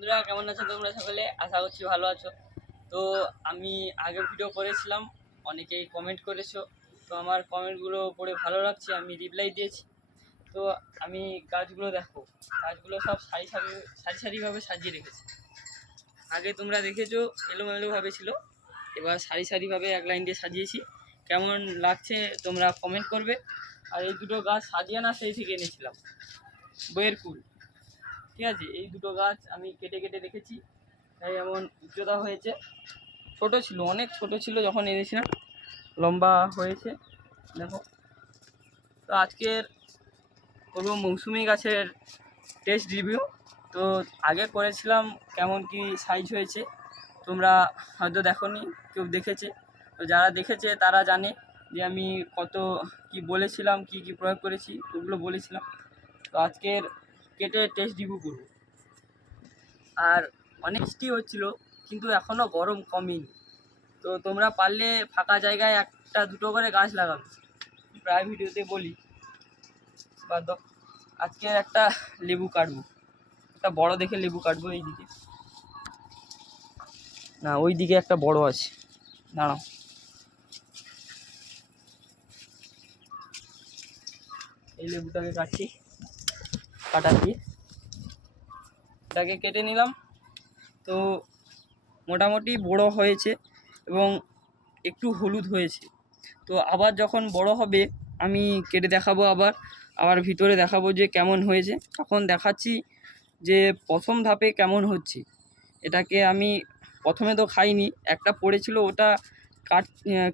বন্ধুরা কেমন আছো তোমরা সকলে? আশা করছি ভালো আছো। তো আমি আগের ভিডিও করেছিলাম, অনেকেই কমেন্ট করেছো, তো আমার কমেন্টগুলো পড়ে ভালো লাগছে, আমি রিপ্লাই দিয়েছি। তো আমি গাছগুলো দেখো, গাছগুলো সব সারি সারিভাবে সাজিয়ে রেখেছি। আগে তোমরা দেখেছো এলোমেলোভাবে ছিল, এবার সারিভাবে এক লাইন দিয়ে সাজিয়েছি। কেমন লাগছে তোমরা কমেন্ট করবে। আর এই দুটো গাছ সাজিয়ে না সেই থেকে এনেছিলাম, বইয়ের কুল। ঠিক আছে, এই দুটো গাছ আমি কেটে কেটে রেখেছি, তাই এমন উচ্চতা হয়েছে। ছোট ছিল, অনেক ছোট ছিল যখন এনেছিলাম, লম্বা হয়েছে দেখো। তো আজকের করবো মৌসুমি গাছের টেস্ট রিভিউ। তো আগে করেছিলাম কেমন কি সাইজ হয়েছে, তোমরা হয়তো দেখোনি, কেউ দেখেছে। তো যারা দেখেছে তারা জানে যে আমি কত কি বলেছিলাম, কি কি প্রয়োগ করেছি, ওগুলো বলেছিলাম। তো আজকের কেটে টেস্ট রিভিউ করবো। আর অনেক বৃষ্টি হচ্ছিলো, কিন্তু এখনও গরম কমেনি। তো তোমরা পারলে ফাঁকা জায়গায় একটা দুটো করে গাছ লাগাবে, প্রায় ভিডিওতে বলি। বা আজকে একটা লেবু কাটবো, একটা বড় দেখে লেবু কাটবো। এইদিকে না, ওই দিকে একটা বড় আছে, দাঁড়াও। এই লেবুটাকে কাটছি, কাটা দিয়ে এটাকে কেটে নিলাম। তো মোটামুটি বড় হয়েছে এবং একটু হলুদ হয়েছে। তো আবার যখন বড় হবে আমি কেটে দেখাবো, আবার ভিতরে দেখাবো যে কেমন হয়েছে। এখন দেখাচ্ছি যে প্রথম ধাপে কেমন হচ্ছে। এটাকে আমি প্রথমে তো খাইনি, একটা পড়েছিল, ওটা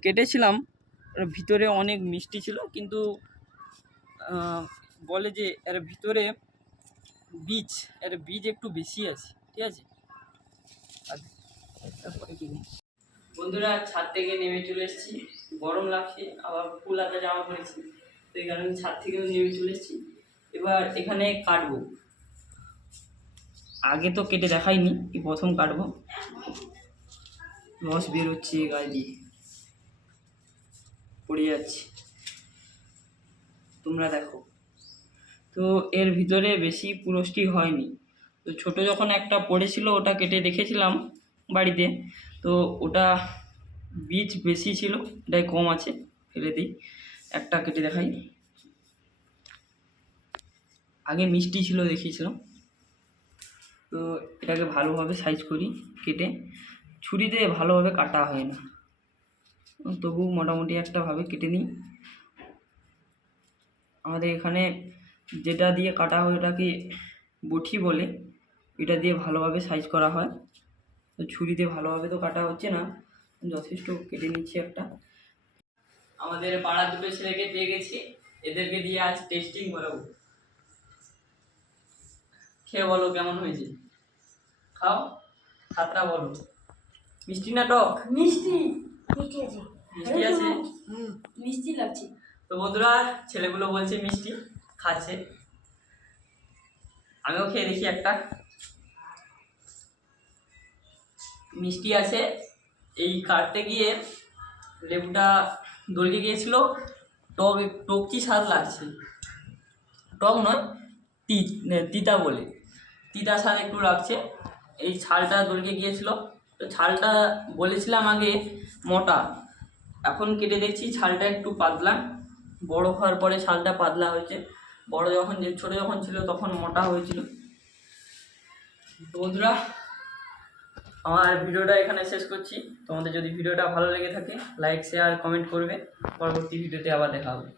কেটেছিলাম, ভিতরে অনেক মিষ্টি ছিল, কিন্তু বলে যে এর ভিতরে বীজ একটু বেশি আছে। ঠিক আছে, বন্ধুরা ছাদ থেকে নেমে চলে এসেছি, গরম লাগছে, আবার ফুল হাতা জামা পরেছি, তো এই কারণে ছাদ থেকেও নেমে চলে এসেছি। এবার এখানে কাটবো, আগে তো কেটে দেখাইনি, এই প্রথম কাটবো। রস বেরোচ্ছে গায়ে দিয়ে, পড়ে যাচ্ছে, তোমরা দেখো। তো এর ভিতরে বেশি পুরষ্টি হয়নি। তো ছোট যখন একটা পড়েছিল ওটা কেটে রেখেছিলাম বাড়িতে, তো ওটা বীজ বেশি ছিল, এটাই কম আছে, ফেলে দিই। একটা কেটে দেখাই, আগে মিষ্টি ছিল দেখিয়েছিলাম। তো এটাকে ভালোভাবে সাইজ করি, কেটে ছুরি দিয়ে ভালোভাবে কাটা হয় না, তবু মোটামুটি একটাভাবে কেটে নিই। আমাদের এখানে যেটা দিয়ে কাটা হয় ওটাকে বটি বলে, এটা দিয়ে ভালোভাবে সাইজ করা হয়। তো ছুরি দিয়ে ভালোভাবে তো কাটা হচ্ছে না, যথেষ্ট কেটে নিচ্ছি একটা। আমাদের পাড়ার দুটো ছেলেকে পেয়ে গেছি, এদেরকে দিয়ে আজ টেস্টিং করাবো। খেয়ে বলো কেমন হয়েছে, খাও, খাতরা বলো। মিষ্টি না টক? মিষ্টি মিষ্টি আছে, মিষ্টি আছে, মিষ্টি লাগছে। তো বন্ধুরা ছেলেগুলো বলছে মিষ্টি, খাচ্ছে, আমিও খেয়ে দেখি একটা। মিষ্টি আছে। এই কাটতে গিয়ে লেবুটা দলকে গিয়েছিল, টকচি স্বাদ লাগছে, টক নয়, তিতা বলে, তিতা স্বাদ একটু লাগছে। এই ছালটা দলকে গিয়েছিল, তো ছালটা বলেছিলাম আগে মোটা, এখন কেটে দেখছি ছালটা একটু পাতলা। বড় হওয়ার পরে ছালটা পাতলা হয়েছে, ছোট যখন ছিল তখন মোটা হয়েছিল। তো বন্ধুরা আমার ভিডিওটা এখানে শেষ করছি। তোমাদের যদি ভিডিওটা ভালো লেগে থাকে লাইক শেয়ার কমেন্ট করবে, পরবর্তী ভিডিওতে আবার দেখা হবে।